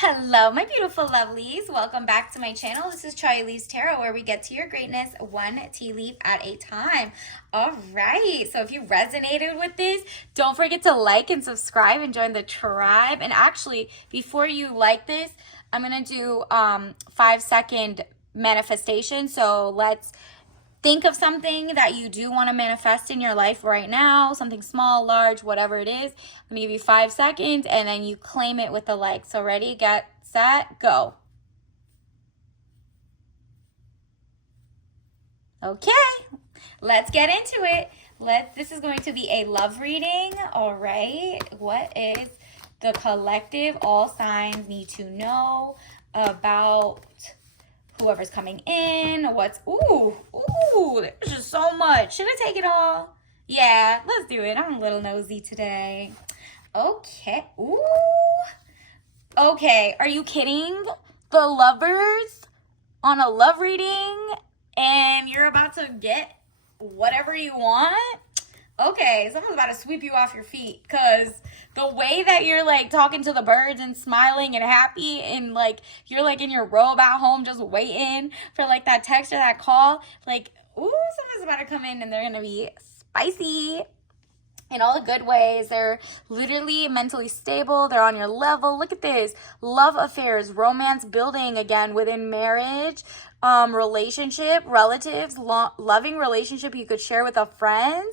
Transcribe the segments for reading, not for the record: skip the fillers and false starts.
Hello, my beautiful lovelies. Welcome back to my channel. This is Charlie's Tarot, where we get to your greatness one tea leaf at a time. All right. So if you resonated with this, don't forget to like and subscribe and join the tribe. And actually, before you like this, I'm going to do 5-second manifestation. So let's think of something that you do want to manifest in your life right now, something small, large, whatever it is. I'm going to give you 5 seconds and then you claim it with a like. So ready, get, set, go. Okay, let's get into it. This is going to be a love reading. All right. What is the collective all signs need to know about whoever's coming in? Ooh, there's just so much. Should I take it all? Yeah, let's do it. I'm a little nosy today. Okay. Ooh. Okay, are you kidding? The lovers on a love reading and you're about to get whatever you want? Okay, someone's about to sweep you off your feet because the way that you're like talking to the birds and smiling and happy and like you're like in your robe at home just waiting for like that text or that call, like, ooh, someone's about to come in and they're gonna be spicy in all the good ways. They're literally mentally stable. They're on your level. Look at this. Love affairs, romance building again within marriage, relationship, relatives, loving relationship you could share with a friend.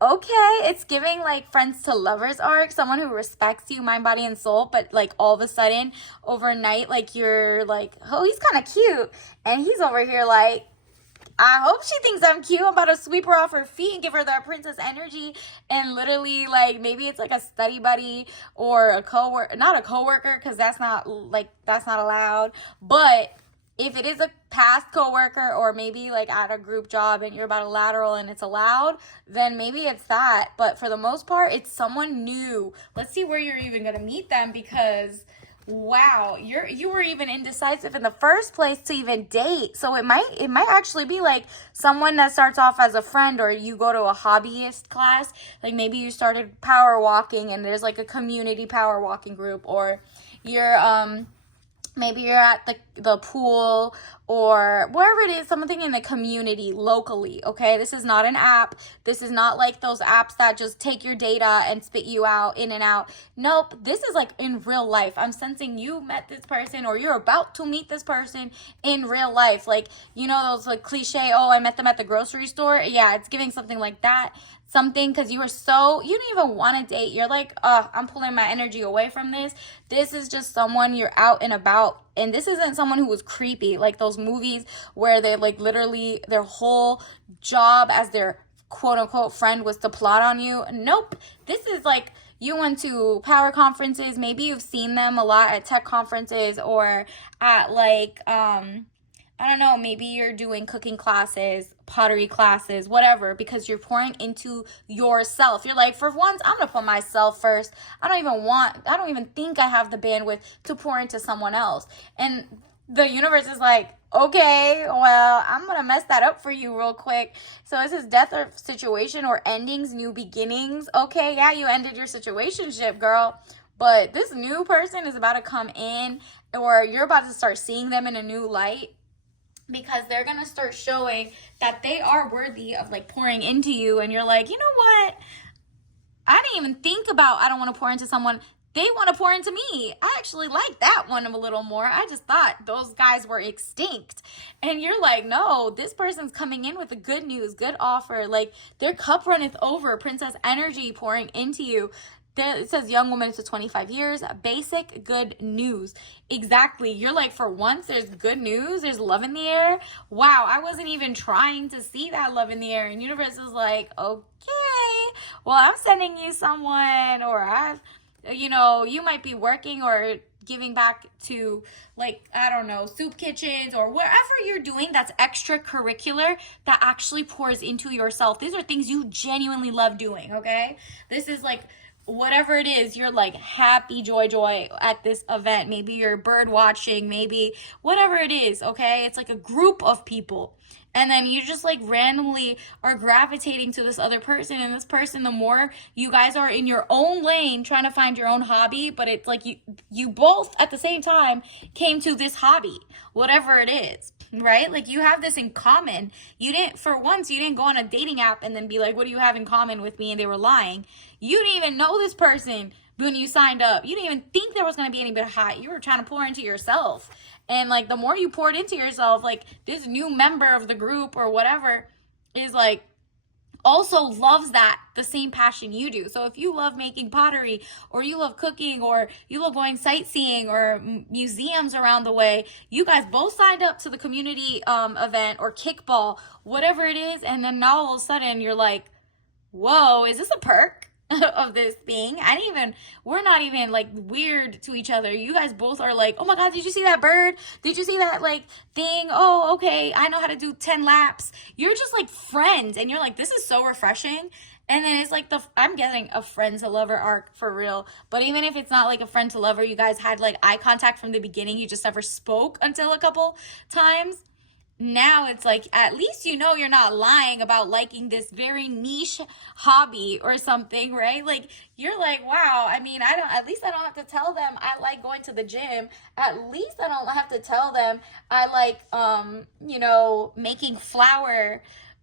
Okay, it's giving like friends to lovers arc, someone who respects you, mind, body, and soul, but like all of a sudden, overnight, like you're like, oh, he's kind of cute. And he's over here like, I hope she thinks I'm cute. I'm about to sweep her off her feet and give her that princess energy. And literally, like, maybe it's like a study buddy or a coworker, not a coworker, because that's not allowed. But if it is a past coworker or maybe like at a group job and you're about to lateral and it's allowed, then maybe it's that. But for the most part, it's someone new. Let's see where you're even going to meet them because wow, you were even indecisive in the first place to even date. So it might actually be like someone that starts off as a friend, or you go to a hobbyist class, like maybe you started power walking and there's like a community power walking group, or you're maybe you're at the pool or wherever it is, something in the community locally, okay? This is not an app. This is not like those apps that just take your data and spit you out, in and out. Nope, this is like in real life. I'm sensing you met this person or you're about to meet this person in real life. Like, you know, those like cliche, oh, I met them at the grocery store. Yeah, it's giving something like that. Something because you don't even want to date. You're like, I'm pulling my energy away from this. This is just someone you're out and about. And this isn't someone who was creepy, like those movies where they like literally their whole job as their quote unquote friend was to plot on you. Nope. This is like you went to power conferences. Maybe you've seen them a lot at tech conferences or at like, I don't know, maybe you're doing cooking classes, pottery classes, whatever, because you're pouring into yourself. You're like, for once, I'm going to put myself first. I don't even think I have the bandwidth to pour into someone else. And the universe is like, okay, well, I'm going to mess that up for you real quick. So this is death or situation or endings, new beginnings. Okay, yeah, you ended your situationship, girl. But this new person is about to come in, or you're about to start seeing them in a new light, because they're going to start showing that they are worthy of like pouring into you. And you're like, you know what? I didn't even think about, I don't want to pour into someone. They want to pour into me. I actually like that one a little more. I just thought those guys were extinct. And you're like, no, this person's coming in with a good news, good offer. Like their cup runneth over, princess energy pouring into you. There, it says young woman to 25 years, basic good news. Exactly. You're like, for once, there's good news. There's love in the air. Wow, I wasn't even trying to see that love in the air. And universe is like, okay, well, I'm sending you someone, or you might be working or giving back to like, I don't know, soup kitchens or wherever you're doing that's extracurricular that actually pours into yourself. These are things you genuinely love doing, okay? This is like, whatever it is, you're like happy, joy at this event. Maybe you're bird watching, maybe whatever it is, okay? It's like a group of people. And then you just like randomly are gravitating to this other person, and this person, the more you guys are in your own lane trying to find your own hobby, but it's like you both at the same time came to this hobby, whatever it is, right? Like you have this in common. You didn't, for once, you didn't go on a dating app and then be like, what do you have in common with me? And they were lying. You didn't even know this person when you signed up. You didn't even think there was going to be any bit of hot. You were trying to pour into yourself. And like the more you poured into yourself, like this new member of the group or whatever is like also loves that the same passion you do. So if you love making pottery, or you love cooking, or you love going sightseeing or museums around the way, you guys both signed up to the community event or kickball, whatever it is. And then now all of a sudden you're like, whoa, is this a perk of this thing? We're not even like weird to each other. You guys both are like, oh my God, did you see that bird? Did you see that like thing? Oh, okay, I know how to do 10 laps. You're just like friends, and you're like, this is so refreshing. And then it's like I'm getting a friend to lover arc for real. But even if it's not like a friend to lover, you guys had like eye contact from the beginning. You just never spoke until a couple times. Now it's like, at least you know you're not lying about liking this very niche hobby or something, right? Like you're like, wow, I mean, at least I don't have to tell them I like going to the gym. At least I don't have to tell them I like making flower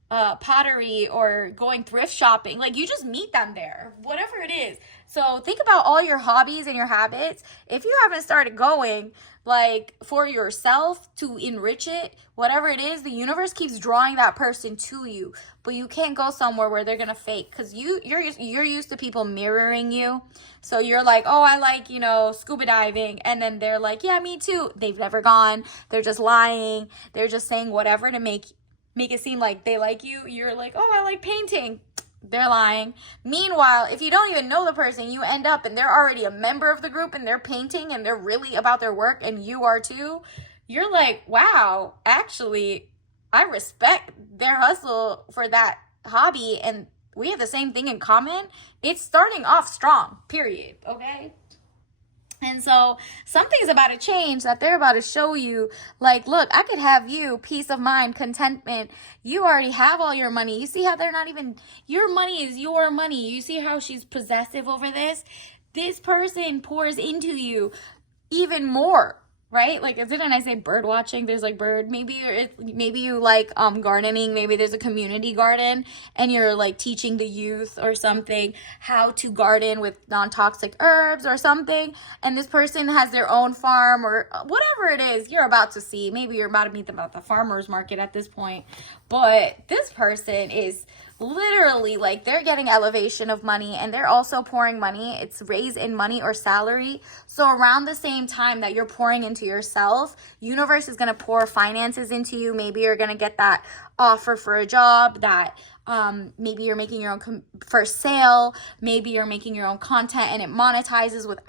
pottery or going thrift shopping. Like you just meet them there, whatever it is. So think about all your hobbies and your habits. If you haven't started going like for yourself to enrich it, whatever it is, the universe keeps drawing that person to you. But you can't go somewhere where they're gonna fake, because you're used to people mirroring you. So you're like, oh, I like scuba diving, and then they're like, yeah, me too. They've never gone. They're just lying. They're just saying whatever to make it seem like they like you. You're like, oh, I like painting. They're lying. Meanwhile, if you don't even know the person, you end up and they're already a member of the group and they're painting and they're really about their work and you are too. You're like, wow, actually, I respect their hustle for that hobby and we have the same thing in common. It's starting off strong, period. Okay? And so something's about to change, that they're about to show you, like, look, I could have you peace of mind, contentment. You already have all your money. You see how they're not even, your money is your money. You see how she's possessive over this? This person pours into you even more. Right? Like, didn't I say bird watching? There's like bird. Maybe you like gardening. Maybe there's a community garden and you're like teaching the youth or something how to garden with non-toxic herbs or something. And this person has their own farm or whatever it is you're about to see. Maybe you're about to meet them at the farmer's market at this point. But this person is literally like, they're getting elevation of money and they're also pouring money. It's raise in money or salary. So around the same time that you're pouring into yourself, universe is going to pour finances into you. Maybe you're going to get that offer for a job that maybe you're making your own first sale. Maybe you're making your own content and it monetizes with